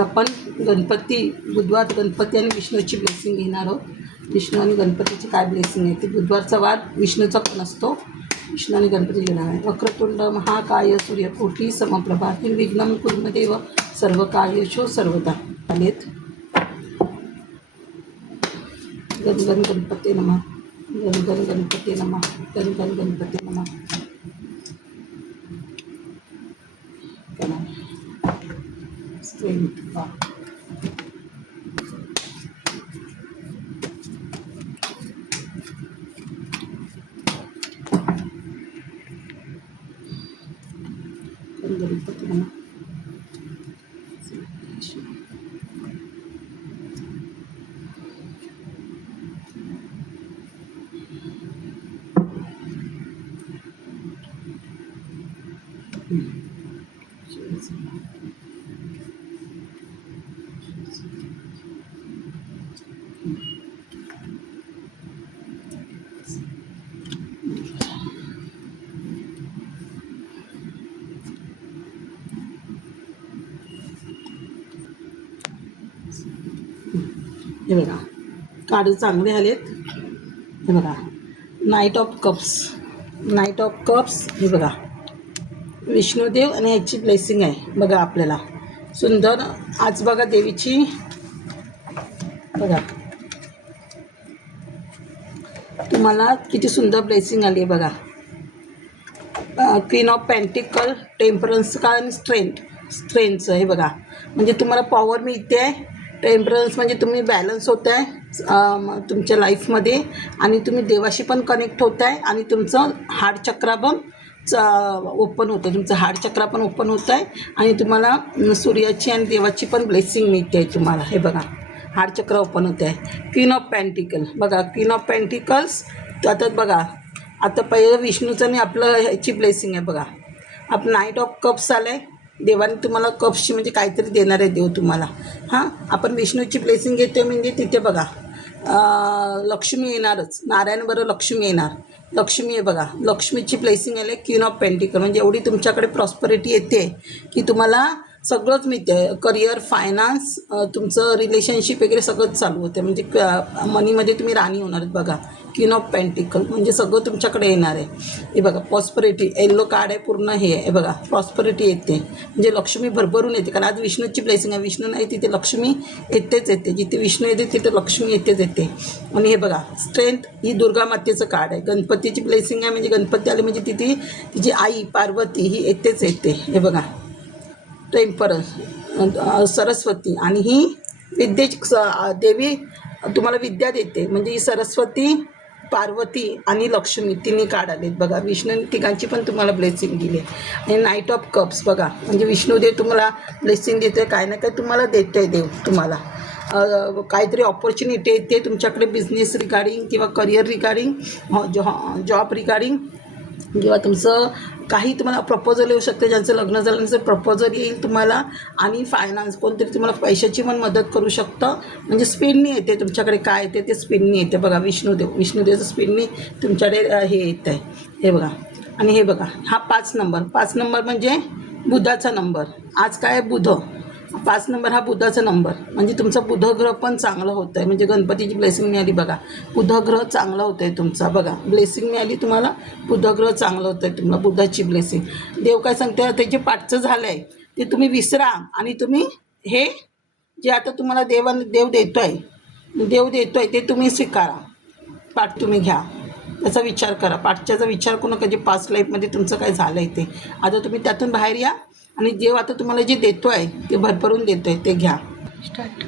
आपण गणपती बुधवार गणपती आणि विष्णूची ब्लेसिंग घेणार आहोत. विष्णू आणि गणपतीची काय ब्लेसिंग आहे ते. बुधवारचा वार विष्णूचा पण असतो. विष्णू आणि गणपती घेणार आहे. वक्रतुंड महाकाय सूर्यकोटी समप्रभा निर्विघ्नं कुरु देव सर्व कार्येषु सर्वदा. आलेत. गण गण गणपती नमः. गण गण गणपती नमः. गण गण गणपती नमः. स्ट्रेंथ गणपती नमः. हे बघा कार्ड चांगले आलेत. हे बघा night of cups. Night of cups. हे बघा विष्णुदेव आणि ह्याची ब्लेसिंग आहे. बघा आपल्याला सुंदर आज बघा देवीची बघा तुम्हाला किती सुंदर ब्लेसिंग आली आहे बघा. क्वीन ऑफ पेंटिकल, टेम्परन्स का आणि स्ट्रेंथचं. हे बघा म्हणजे तुम्हाला पॉवर मिळते आहे. टेम्परन्स म्हणजे तुम्ही बॅलन्स होत आहे तुमच्या लाईफमध्ये आणि तुम्ही देवाशी पण कनेक्ट होत आहे आणि तुमचं हार्ट चक्रा पण ओपन होतं. तुमचं हार्ट चक्रा पण ओपन होत आहे आणि तुम्हाला सूर्याची आणि देवाची पण ब्लेसिंग मिळते आहे तुम्हाला. हे बघा हार्ट चक्र ओपन होत आहे. क्वीन ऑफ पेंटिकल बघा. Queen of pentacles. आता बघा आता पहिलं विष्णूचं आणि आपलं ह्याची ब्लेसिंग आहे बघा. आप नाईट ऑफ कप्स आलं आहे. देवाने तुम्हाला कप्सची म्हणजे काहीतरी देणार आहे देव तुम्हाला. हां आपण विष्णूची ब्लेसिंग घेतो म्हणजे तिथे बघा लक्ष्मी येणारच. नारायणबरोबर लक्ष्मी येणार. लक्ष्मी आहे बघा. लक्ष्मीची ब्लेसिंग आली. क्वीन ऑफ पेंटिकल म्हणजे एवढी तुमच्याकडे प्रॉस्परिटी येते की तुम्हाला सगळंच मिळते. करिअर, फायनान्स, तुमचं रिलेशनशिप वगैरे सगळंच चालू होते. म्हणजे मनीमध्ये तुम्ही राणी होणार आहेत बघा. क्वीन ऑफ पेंटिकल म्हणजे सगळं तुमच्याकडे येणार आहे. हे बघा प्रॉस्परिटी. येल्लो कार्ड आहे पूर्ण. हे आहे बघा प्रॉस्परिटी येते म्हणजे लक्ष्मी भरभरून येते. कारण आज विष्णूची ब्लेसिंग आहे. विष्णू नाही तिथे लक्ष्मी येतेच येते. जिथे विष्णू येते तिथे लक्ष्मी येतेच येते. आणि हे बघा स्ट्रेंथ ही दुर्गा मातेचं कार्ड आहे. गणपतीची ब्लेसिंग आहे म्हणजे गणपती आले म्हणजे तिथे तिची आई पार्वती ही येतेच येते. हे बघा टेम्परन्स सरस्वती आणि ही विद्येची देवी तुम्हाला विद्या देते. म्हणजे ही सरस्वती, पार्वती आणि लक्ष्मी तिन्ही कार्ड आलेत बघा. विष्णू तिघांची पण तुम्हाला ब्लेसिंग दिली आहे. आणि नाईट ऑफ कप्स बघा म्हणजे विष्णुदेव तुम्हाला ब्लेसिंग देतो आहे. काय ना काय तुम्हाला देतो आहे देव तुम्हाला. काहीतरी ऑपॉर्च्युनिटी येते तुमच्याकडे बिझनेस रिगार्डिंग किंवा करिअर रिगार्डिंग, जॉब रिगार्डिंग किंवा तुमचं काही तुम्हाला प्रपोजल येऊ शकते. ज्यांचं लग्न झाल्यानंतर प्रपोजल येईल तुम्हाला. आणि फायनान्स कोणतरी तुम्हाला पैशाची पण मदत करू शकतं. म्हणजे स्पीडनी येते तुमच्याकडे. काय येते ते स्पीडनी येते बघा. विष्णुदेवचं स्पीडनी तुमच्याकडे हे येतं आहे. हे बघा आणि हे बघा हा 5 नंबर. 5 नंबर म्हणजे बुधाचा नंबर. आज काय बुध. 5 नंबर हा बुधाचा नंबर म्हणजे तुमचं बुध ग्रह पण चांगलं होतं आहे. म्हणजे गणपतीची ब्लेसिंग मिळाली बघा. बुध ग्रह चांगला होतं आहे तुमचा बघा. ब्लेसिंग मिळाली तुम्हाला. बुध ग्रह चांगलं होतं आहे तुम्हाला. बुधाची ब्लेसिंग. देव काय सांगते त्याचे पाठचं झालं आहे ते तुम्ही विसरा आणि तुम्ही हे जे आता तुम्हाला देव देतो आहे ते तुम्ही स्वीकारा. पाठ तुम्ही घ्या. त्याचा विचार करा. पाठच्याचा विचार करू नका. जे पास्ट लाईफमध्ये तुमचं काय झालं आहे ते आता तुम्ही त्यातून बाहेर या आणि देव आता तुम्हाला जे देतो आहे ते भरभरून देतो आहे ते घ्या. स्टार्ट.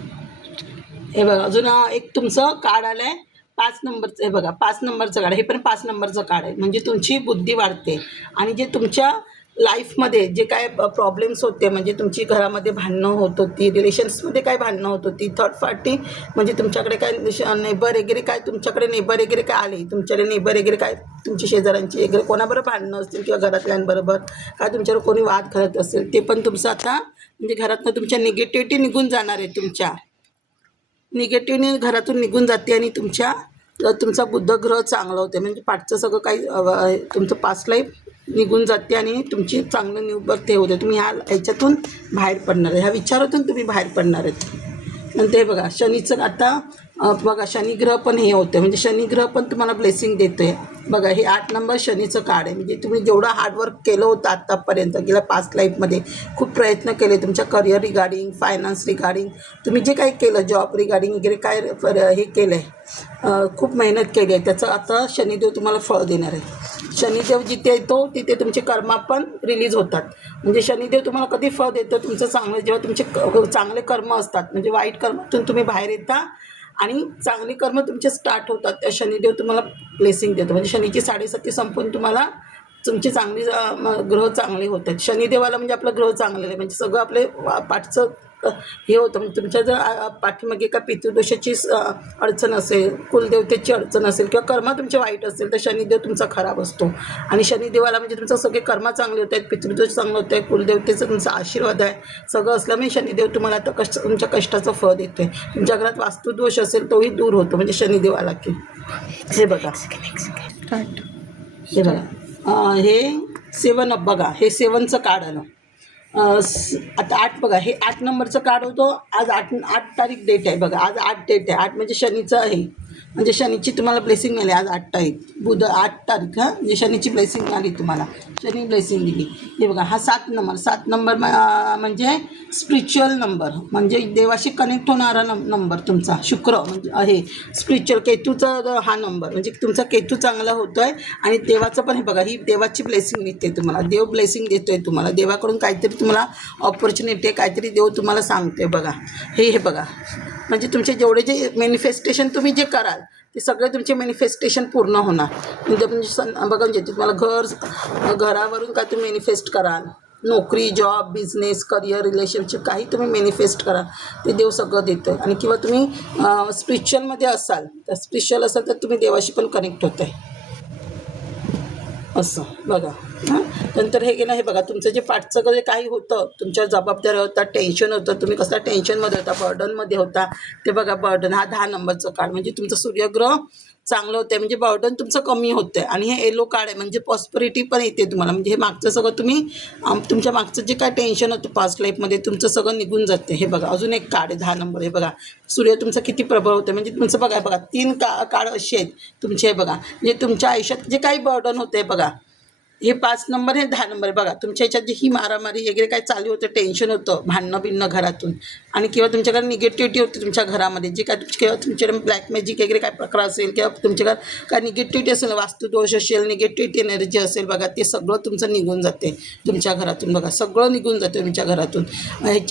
हे बघा अजून एक तुमचं कार्ड आलं आहे 5 नंबरचं. हे बघा 5 नंबरचं कार्ड. हे पण 5 नंबरचं कार्ड आहे. म्हणजे तुमची बुद्धी वाढते आणि जे तुमच्या लाईफमध्ये जे काय प्रॉब्लेम्स होते म्हणजे तुमची घरामध्ये भांडणं होत होती, रिलेशन्समध्ये काय भांडणं होत होती, थर्ड पार्टी म्हणजे तुमच्याकडे काय नेबर वगैरे काय तुमच्याकडे नेबर वगैरे काय आले, तुमच्याकडे नेबर वगैरे काय तुमच्या शेजाऱ्यांची वगैरे कोणाबरोबर भांडणं असतील किंवा घरातल्यांबरोबर काय तुमच्यावर कोणी वाद घालत असेल ते पण तुमचं आता म्हणजे घरातनं तुमच्या निगेटिव्हिटी निघून जाणार आहे. तुमच्या निगेटिव्हने घरातून निघून जाते आणि तुमच्या तर तुमचा बुध ग्रह चांगलं होते, म्हणजे पाठचं सगळं काही तुमचं पास्ट लाईफ निघून जाते आणि तुमची चांगलं न्यू बर्थ हे होते. तुम्ही ह्याच्यातून बाहेर पडणार आहे, ह्या विचारातून तुम्ही बाहेर पडणार आहेत. नंतर हे बघा शनीचं आता बघा शनिग्रह पण हे होतं, म्हणजे शनिग्रह पण तुम्हाला ब्लेसिंग देतो आहे. बघा हे 8 नंबर शनीचं कार्ड आहे. म्हणजे तुम्ही जेवढं हार्डवर्क केलं होतं आत्तापर्यंत गेल्या पास्ट लाईफमध्ये, खूप प्रयत्न केले तुमच्या करिअर रिगार्डिंग, फायनान्स रिगार्डिंग, तुम्ही जे काही केलं जॉब रिगार्डिंग वगैरे काय हे केलं आहे, खूप मेहनत केली आहे, त्याचं आता शनिदेव तुम्हाला फळ देणार आहे. शनिदेव जिथे येतो तिथे तुमचे कर्मा पण रिलीज होतात. म्हणजे शनिदेव तुम्हाला कधी फळ देतो, तुमचं चांगलं जेव्हा तुमचे चांगले कर्म असतात, म्हणजे वाईट कर्मातून तुम्ही बाहेर येता आणि चांगली कर्म तुमचे स्टार्ट होतात, त्या शनिदेव तुम्हाला ब्लेसिंग देतो. म्हणजे शनीची 7.5 संपून तुम्हाला तुमची चांगली ग्रह चांगले होतात. शनिदेवाला म्हणजे आपलं ग्रह चांगलं आहे, म्हणजे सगळं आपले पाठचं हे होतं. म्हणजे तुमच्या जर पाठीमागे का पितृदोषाची अडचण असेल, कुलदेवतेची अडचण असेल किंवा कर्म तुमचे वाईट असेल, तर शनिदेव तुमचा खराब असतो. आणि शनिदेवाला म्हणजे तुमचं सगळे कर्म चांगले होत आहेत, पितृदोष चांगलं होतं आहे, कुलदेवतेचं तुमचा आशीर्वाद आहे, सगळं असल्यामुळे शनिदेव तुम्हाला आता तुमच्या कष्टाचं फळ देतो आहे. तुमच्या घरात वास्तुदोष असेल तोही दूर होतो म्हणजे शनिदेव आला की. हे बघा हे बघा हे 7 बघा, हे 7चं कार्ड आलं. आता 8 बघा, हे 8 नंबरचं कार्ड होतं. आज 8 तारीख डेट आहे बघा, आज 8 डेट आहे. 8 म्हणजे शनीचं आहे, म्हणजे शनीची तुम्हाला ब्लेसिंग मिळाली. आज 8 तारीख 8 तारीख म्हणजे शनीची ब्लेसिंग मिळाली तुम्हाला, शनी ब्लेसिंग दिली. हे बघा हा 7 नंबर म्हणजे स्पिरिच्युअल नंबर, म्हणजे देवाशी कनेक्ट होणारा नंबर तुमचा. शुक्र म्हणजे आहे स्पिरिच्युअल, केतूचा हा नंबर, म्हणजे तुमचा केतू चांगला होतो आहे. आणि देवाचं पण हे बघा, ही देवाची ब्लेसिंग मिळते तुम्हाला, देव ब्लेसिंग देतो आहे तुम्हाला, देवाकडून काहीतरी तुम्हाला ऑपॉर्च्युनिटी आहे, काहीतरी देव तुम्हाला सांगते बघा. हे बघा, म्हणजे तुमचे जेवढे जे मॅनिफेस्टेशन तुम्ही जे कराल ते सगळे तुमचे मॅनिफेस्टेशन पूर्ण होणार. म्हणजे बघा, म्हणजे तुम्हाला घरावरून काय तुम्ही मॅनिफेस्ट कराल, नोकरी, जॉब, बिझनेस, करिअर, रिलेशनशिप, काही तुम्ही मॅनिफेस्ट करा ते देव सगळं देतं. आणि किंवा तुम्ही स्पिरिच्युअलमध्ये असाल, तर स्पिरिच्युअल असाल तर तुम्ही देवाशी पण कनेक्ट होत आहे असं बघा. नंतर हे गेलं, हे बघा तुमचं जे पाठचं जे काही होतं, तुमच्या जबाबदाऱ्या होता, टेन्शन होतं, तुम्ही कसल्या टेन्शनमध्ये होता, बर्डनमध्ये होता, ते बघा बर्डन हा 10 नंबरचं कार्ड. म्हणजे तुमचं सूर्यग्रह चांगलं होतं आहे, म्हणजे बर्डन तुमचं कमी होतं आहे. आणि हे येलो कार्ड आहे, म्हणजे पॉस्परिटी पण येते तुम्हाला. म्हणजे हे मागचं सगळं तुम्ही तुमच्या मागचं जे काय टेन्शन होतं पास्ट लाईफमध्ये तुमचं सगळं निघून जाते. हे बघा अजून एक कार्ड आहे 10 नंबर. हे बघा सूर्य तुमचा किती प्रबळ होतं, म्हणजे तुमचं बघा 3 कार्ड असे आहेत तुमचे. हे बघा म्हणजे तुमच्या आयुष्यात जे काही बर्डन होतं आहे बघा, हे 5 नंबर हे 10 नंबर. बघा तुमच्या ह्याच्यात जी ही मारामारी वगैरे काय चालू होतं, टेन्शन होतं, भांडणं बिणणं घरातून, आणि किंवा तुमच्याकडे निगेटिव्हिटी होती तुमच्या घरामध्ये, जे काय किंवा तुमच्याकडे ब्लॅक मॅजिक वगैरे काय प्रकार असेल, किंवा तुमच्याकडे काय निगेटिव्हिटी असेल, वास्तुदोष असेल, निगेटिव्हिटी एनर्जी असेल बघा, ते सगळं तुमचं निघून जाते तुमच्या घरातून. बघा सगळं निघून जाते तुमच्या घरातून.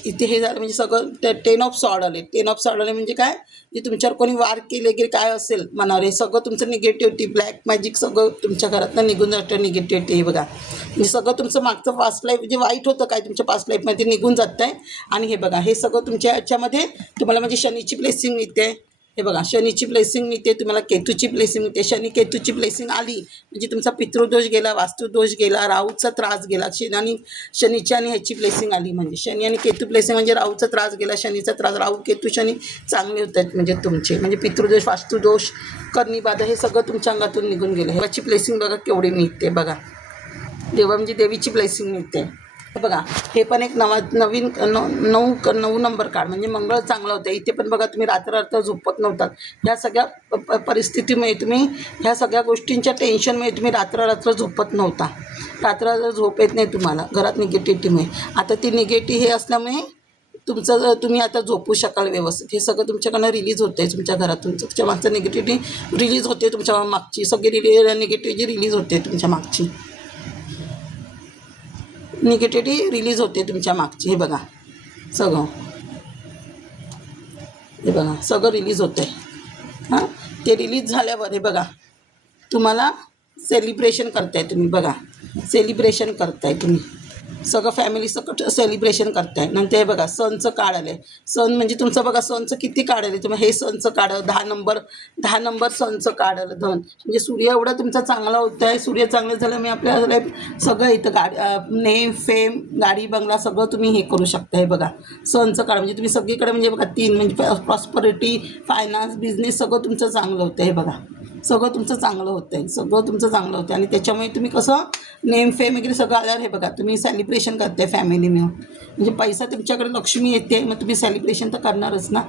इथे हे झालं म्हणजे सगळं 10 ऑफ सॉर्ड आले. 10 ऑफ सॉर्ड आले म्हणजे काय, जे तुमच्यावर कोणी वार केले वगैरे काय असेल मनावर, हे सगळं तुमचं निगेटिव्हिटी, ब्लॅक मॅजिक सगळं तुमच्या घरातनं निघून जातं. निगेटिव्हिटी हे बघा, म्हणजे सगळं तुमचं मागचं पास्ट लाईफ जे वाईट होतं काय तुमच्या पास्ट लाईफमध्ये निघून जात आहे. आणि हे बघा हे सगळं तुमच्या ह्याच्यामध्ये तुम्हाला म्हणजे शनीची ब्लेसिंग मिळते. हे बघा शनीची ब्लेसिंग मिळते तुम्हाला, केतूची ब्लेसिंग मिळते. शनी केतूची ब्लेसिंग आली म्हणजे तुमचा पितृदोष गेला, वास्तुदोष गेला, राहूचा त्रास गेला. शनीची आणि ह्याची ब्लेसिंग आली म्हणजे शनी आणि केतू ब्लेसिंग, म्हणजे राहूचा त्रास गेला, शनीचा त्रास, राहू केतू शनी चांगले होत आहेत म्हणजे तुमचे, म्हणजे पितृदोष, वास्तुदोष, कर्णीबाधा हे सगळं तुमच्या अंगातून निघून गेलं. ह्याची ब्लेसिंग बघा केवढी मिळते बघा, देवा म्हणजे देवीची ब्लेसिंग मिळते. बघा हे पण एक नवीन 9 नंबर कार्ड, म्हणजे मंगळ चांगलं होतं. इथे पण बघा तुम्ही रात्र झोपत नव्हतात, ह्या सगळ्या परिस्थितीमुळे तुम्ही, ह्या सगळ्या गोष्टींच्या टेन्शनमुळे तुम्ही रात्र झोपत नव्हता. रात्र झोप येत नाही तुम्हाला घरात निगेटिव्हिटीमुळे. आता ती निगेटिव्ह हे असल्यामुळे तुम्ही आता झोपू शकाल व्यवस्थित. हे सगळं तुमच्याकडनं रिलीज होतं आहे तुमच्या घरातून. तुमच्या मागचं निगेटिव्हिटी रिलीज होते, तुमच्या मागची सगळी निगेटिव्हिटी रिलीज होते तुमच्या मागची, निगेटिव्हिटी रिलीज होते तुमच्या मागची. हे बघा सगळं, हे बघा सगळं रिलीज होतं आहे. हां ते रिलीज झाल्यावर हे बघा तुम्हाला सेलिब्रेशन करताय तुम्ही. बघा सेलिब्रेशन करताय तुम्ही, सगळं फॅमिली सकट सेलिब्रेशन करताय. नंतर हे बघा सणचं कार्ड आलं आहे. सण म्हणजे तुमचं बघा सणचं किती कार्ड आले तुम्ही, हे सणचं कार्ड 10 नंबर सणचं कार्ड आलं. धन म्हणजे सूर्य एवढा तुमचा चांगला होत आहे. सूर्य चांगलं झालं मी आपल्याला सगळं इथं नेम, फेम, गाडी, बंगला सगळं तुम्ही हे करू शकता. हे बघा सणचं कार्ड म्हणजे तुम्ही सगळीकडे म्हणजे बघा 3 म्हणजे प्रॉस्परिटी, फायनान्स, बिझनेस सगळं तुमचं चांगलं होतं. हे बघा सगळं तुमचं चांगलं होतं आहे, सगळं तुमचं चांगलं होतं. आणि त्याच्यामुळे तुम्ही कसं नेम फेम वगैरे सगळं आल्यावर हे बघा तुम्ही सेलिब्रेशन करताय फॅमिली मिळून, म्हणजे पैसा तुमच्याकडे लक्ष्मी येते, मग तुम्ही सेलिब्रेशन तर करणारच ना.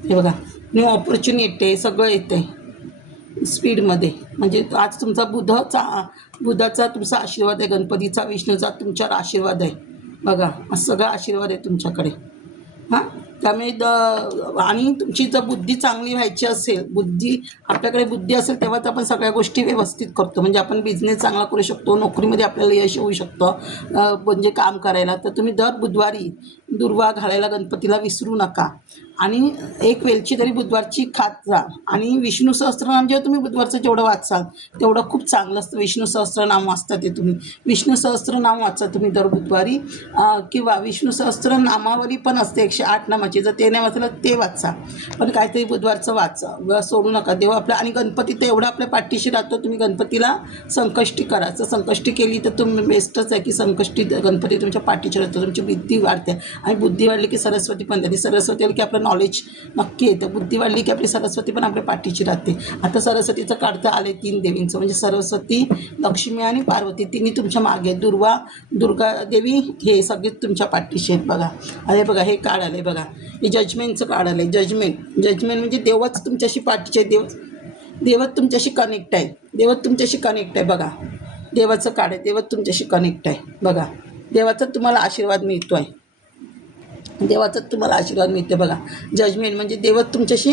हे बघा न्यू ऑपॉर्च्युनिटी सगळं येतं आहे स्पीडमध्ये. म्हणजे आज तुमचा बुधाचा तुमचा आशीर्वाद आहे, गणपतीचा विष्णूचा तुमच्यावर आशीर्वाद आहे बघा, सगळा आशीर्वाद आहे तुमच्याकडे. हां, त्यामुळे आणि तुमची जर बुद्धी चांगली व्हायची असेल, आपल्याकडे बुद्धी असेल तेव्हाच आपण सगळ्या गोष्टी व्यवस्थित करतो. म्हणजे आपण बिझनेस चांगला करू शकतो, नोकरीमध्ये आपल्याला यश येऊ शकतं, म्हणजे काम करायला. तर तुम्ही दर बुधवारी दुर्वा घालायला गणपतीला विसरू नका. आणि एक वेलची तरी बुधवारची खात जा. आणि विष्णू सहस्त्रनाम जेव्हा तुम्ही बुधवारचं जेवढं वाचाल तेवढं खूप चांगलं असतं. विष्णू सहस्त्रनाम वाचता ते तुम्ही विष्णू सहस्त्रनाम वाचा तुम्ही दर बुधवारी, किंवा विष्णू सहस्त्रनामावली पण असते 108 नामाची, जर ते नाही वाचलं ते वाचा, पण काहीतरी बुधवारचं वाचा, सोडू नका. देव आपल्या आणि गणपती तर एवढा आपल्या पाठीशी राहतो. तुम्ही गणपतीला संकष्टी करायचं, संकष्टी केली तर तुम्ही बेस्टच आहे की संकष्टी गणपती तुमच्या पाठीशी राहतो, तुमची बुद्धी वाढते. आणि बुद्धी वाढली की सरस्वती पण राहते, सरस्वती आली की आपलं नॉलेज नक्की येतं, बुद्धी वाढली की आपली सरस्वती पण आपल्या पाठीची राहते. आता सरस्वतीचं काढतं आले 3 देवींचं, म्हणजे सरस्वती, लक्ष्मी आणि पार्वती तिन्ही तुमच्या मागे, दुर्गा देवी हे सगळे तुमच्या पाठीशी आहेत बघा. अरे बघा हे कार्ड आलं आहे बघा, हे जजमेंटचं कार्ड आलं आहे. जजमेंट म्हणजे देवच तुमच्याशी पाठीचे आहे, देवच तुमच्याशी कनेक्ट आहे, देवच तुमच्याशी कनेक्ट आहे बघा. देवाचं कार्ड आहे, देवच तुमच्याशी कनेक्ट आहे बघा. देवाचा तुम्हाला आशीर्वाद मिळतो आहे, देवाचा तुम्हाला आशीर्वाद मिळते बघा. जजमेंट म्हणजे देवच तुमच्याशी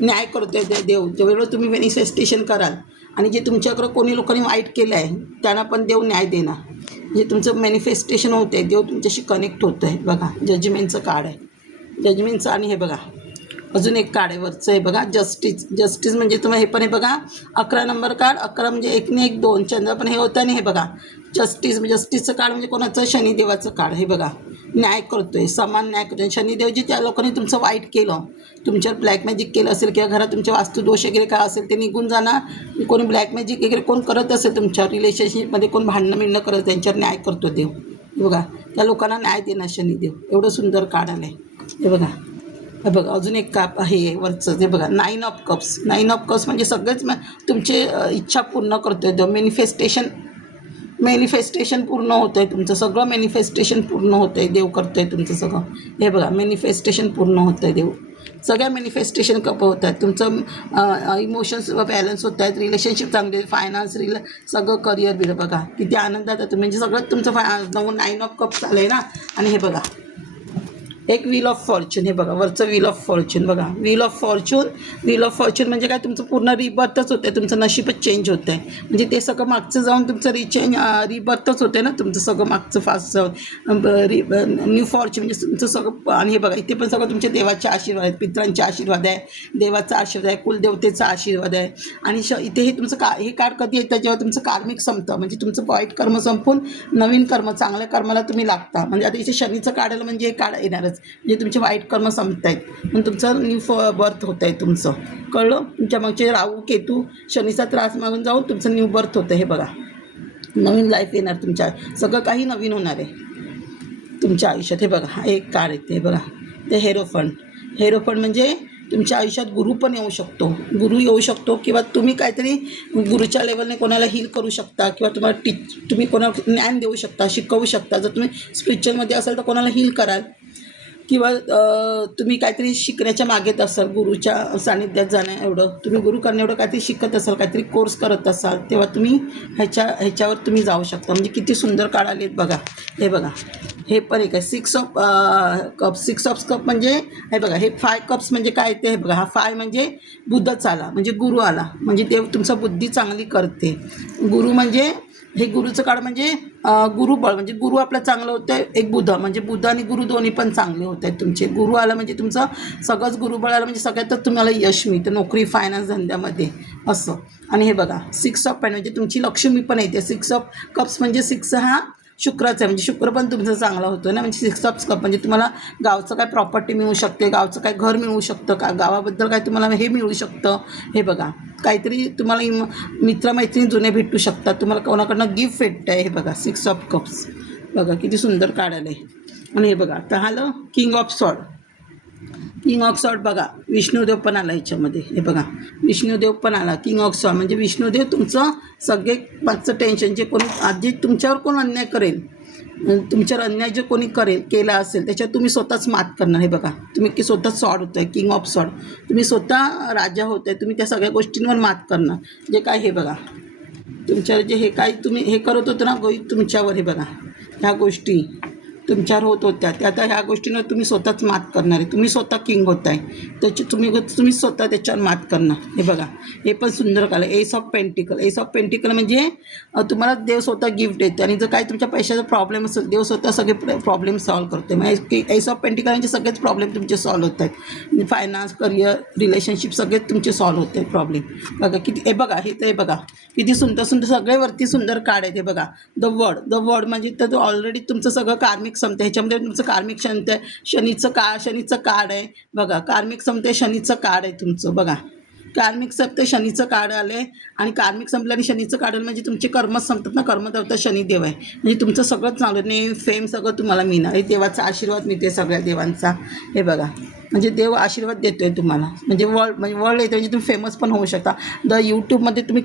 न्याय करतो आहे. देव जेवढं तुम्ही मॅनिफेस्टेशन कराल आणि जे तुमच्याकडं कोणी लोकांनी वाईट केलं आहे त्यांना पण देव न्याय देणार. म्हणजे तुमचं मॅनिफेस्टेशन होतं आहे, देव तुमच्याशी कनेक्ट होतं आहे बघा. जजमेंटचं कार्ड आहे, जजमेंटचं. आणि हे बघा अजून एक कार्ड आहे वरचं आहे बघा, जस्टिस म्हणजे तुम्हाला हे पण आहे बघा 11 नंबर कार्ड. 11 म्हणजे 1 ने 1 2 चंद्र पण हे होतं. आणि हे बघा जस्टिसचं कार्ड म्हणजे कोणाचं, शनिदेवाचं कार्ड. हे बघा न्याय करतो आहे, समान न्याय करतो आहे. शनिदेव जे त्या लोकांनी तुमचं वाईट केलं, तुमच्यावर ब्लॅक मॅजिक केलं असेल किंवा घरात तुमचे वास्तुदोष वगैरे काय असेल ते निघून जाणार. कोणी ब्लॅक मॅजिक वगैरे कोण करत असेल तुमच्या रिलेशनशिपमध्ये, कोण भांडणं मिळणं करत, त्यांच्यावर न्याय करतो देव. हे बघा त्या लोकांना न्याय देणार शनिदेव. एवढं सुंदर कार्ड आलं आहे हे बघा. हे बघा अजून एक काप आहे वरचं, हे बघा 9 ऑफ कप्स. 9 ऑफ कप्स म्हणजे सगळेच तुमचे इच्छा पूर्ण करतो आहे. मॅनिफेस्टेशन पूर्ण होतं आहे तुमचं, सगळं मॅनिफेस्टेशन पूर्ण होतं आहे, देव करतो आहे तुमचं सगळं. हे बघा मॅनिफेस्टेशन पूर्ण होतं आहे, देव सगळ्या मॅनिफेस्टेशन होत आहेत. तुमचं इमोशन्स बॅलन्स होत आहेत, रिलेशनशिप चांगले, फायनान्स सगळं करिअर बिल बघा किती आनंदात आहे तुम्ही. म्हणजे सगळं तुमचं 9 ऑफ कप्स आलं आहे ना. आणि हे बघा एक व्हील ऑफ फॉर्च्यून. हे बघा वरचं व्हील ऑफ फॉर्च्यून बघा. व्हील ऑफ फॉर्च्यून म्हणजे काय, तुमचं पूर्ण रिबर्थच होतं आहे, तुमचं नशीबच चेंज होतं आहे. म्हणजे ते सगळं मागचं जाऊन तुमचं रिबर्थच होतं आहे ना तुमचं सगळं मागचं फास्ट जाऊन न्यू फॉर्च्यून म्हणजे तुमचं सगळं. आणि हे बघा इथे पण सगळं तुमच्या देवाचे आशीर्वाद आहेत, पितरांचे आशीर्वाद आहे, देवाचा आशीर्वाद आहे, कुलदेवतेचा आशीर्वाद आहे. आणि इथे हे तुमचं हे कार्ड कधी येतं, जेव्हा तुमचं कार्मिक संपतं, म्हणजे तुमचं वाईट कर्म संपून नवीन कर्म चांगल्या कर्माला तुम्ही लागता. म्हणजे आता इथे शनीचं कार्ड आलं म्हणजे हे कार्ड येणारच, म्हणजे तुमचे वाईट कर्म संपत आहेत, म्हणून तुमचं न्यू बर्थ होतं आहे तुमचं. कळलं? तुमच्या मागचे राहू केतू शनीचा त्रास मागून जाऊन तुमचं न्यू बर्थ होतं. हे बघा नवीन लाईफ येणार तुमच्या, सगळं काही नवीन होणार आहे तुमच्या आयुष्यात. हे बघा हा एक कार्ड येते बघा, ते हेरोफंड म्हणजे तुमच्या आयुष्यात गुरु पण येऊ शकतो किंवा तुम्ही काहीतरी गुरुच्या लेवलने कोणाला हील करू शकता किंवा तुम्ही कोणाला ज्ञान देऊ शकता, शिकवू शकता. जर तुम्ही स्पिरिच्युअलमध्ये असाल तर कोणाला हील कराल किंवा तुम्ही काहीतरी शिकण्याच्या मागेत असाल, गुरुच्या सानिध्यात जाणं, एवढं तुम्ही गुरु करणं एवढं काहीतरी शिकत असाल, काहीतरी कोर्स करत असाल, तेव्हा तुम्ही ह्याच्यावर तुम्ही जाऊ शकता. म्हणजे किती सुंदर कार्ड आले आहेत बघा. हे बघा हे पण एक आहे 6 ऑफ कप म्हणजे हे बघा. हे 5 कप्स म्हणजे काय ते हे बघा. हा 5 म्हणजे बुद्धच आला, म्हणजे गुरु आला, म्हणजे ते तुमचा बुद्धी चांगली करते. गुरु म्हणजे हे गुरुचं कार्ड म्हणजे गुरुबळ, म्हणजे गुरु आपलं चांगलं होतं आहे. एक बुध म्हणजे बुध आणि गुरु दोन्ही पण चांगले होत आहेत तुमचे. गुरु आलं म्हणजे तुमचं सगळंच गुरुबळ आलं म्हणजे सगळ्यातच तुम्हाला यश मिळतं, नोकरी फायनान्स धंद्यामध्ये असं. आणि हे बघा 6 ऑफ पॅन म्हणजे तुमची लक्ष्मी पण येते. 6 ऑफ कप्स म्हणजे 6 हा शुक्राचा आहे, म्हणजे शुक्र पण तुमचं चांगला होतो ना. म्हणजे 6 ऑफ कप म्हणजे तुम्हाला गावचं काय प्रॉपर्टी मिळू शकते, गावचं काय घर मिळू शकतं का, गावाबद्दल काय तुम्हाला हे मिळू शकतं. हे बघा काहीतरी तुम्हाला मित्रमैत्रिणी जुने भेटू शकतात, तुम्हाला कोणाकडनं गिफ्ट भेटतं आहे. हे बघा 6 ऑफ कप्स बघा किती सुंदर कार्ड आलं आहे. आणि हे बघा आता आलं king of sword. King of sword बघा, विष्णुदेव पण आला ह्याच्यामध्ये. हे बघा, विष्णुदेव पण आला. किंग ऑफ सॉर्ड म्हणजे विष्णुदेव तुमचं सगळे मागचं टेन्शन, जे कोणी आधी तुमच्यावर कोण अन्याय करेल, तुमच्यावर अन्याय जे कोणी केला असेल त्याच्यावर तुम्ही स्वतःच मात करणार. हे बघा, तुम्ही की स्वतःच सॉर्ड होत आहे, किंग ऑफ सॉर्ड. तुम्ही स्वतः राजा होत आहे, तुम्ही त्या सगळ्या गोष्टींवर मात करणार. जे काय हे बघा, तुमच्यावर जे हे काय तुम्ही हे करत होतं ना तुमच्यावर, हे बघा ह्या गोष्टी तुमच्यावर होत होत्या, त्या आता ह्या गोष्टींवर तुम्ही स्वतःच मात करणार आहे. तुम्ही स्वतः किंग होत आहे, त्याची तुम्ही स्वतः त्याच्यावर मात करणार. हे बघा, हे पण सुंदर कालं. S of pentacle. S of pentacle म्हणजे तुम्हाला देव स्वतः गिफ्ट देते, आणि जर काही तुमच्या पैशाचा प्रॉब्लेम असेल, देव स्वतः सगळे प्रॉब्लेम सॉल्व्ह करते. म्हणजे एस ऑफ पेंटिकल म्हणजे सगळेच प्रॉब्लेम तुमचे सॉल्व्ह होत आहेत. फायनान्स, करिअर, रिलेशनशिप सगळेच तुमचे सॉल्व्ह होत आहेत प्रॉब्लेम. बघा किती, हे बघा, हे तर हे बघा किती सुंदर सुंदर सगळे वरती सुंदर कार्ड आहेत. हे बघा, द वर्ड म्हणजे तर ऑलरेडी तुमचं सगळं कार्मिक संपतं. ह्याच्यामध्ये तुमचं कार्मिक शनीचं कार्ड आहे. बघा, कार्मिक संपते, शनीचं कार्ड आहे तुमचं. बघा, कार्मिक संपते, शनीचं कार्ड आलं, आणि कार्मिक संपलं आणि शनीचं कार्ड आलं म्हणजे तुमचे कर्मच संपतात ना. कर्मदेवता शनिदेव आहे, म्हणजे तुमचं सगळं चांगलं, नेम फेम सगळं तुम्हाला मिळणार. हे देवाचा आशीर्वाद मिळते, सगळ्या देवांचा. हे बघा, म्हणजे देव आशीर्वाद देतोय तुम्हाला. म्हणजे वर्ल्ड येतो, म्हणजे तुम्ही फेमस पण होऊ शकता. यूट्यूबमध्ये तुम्ही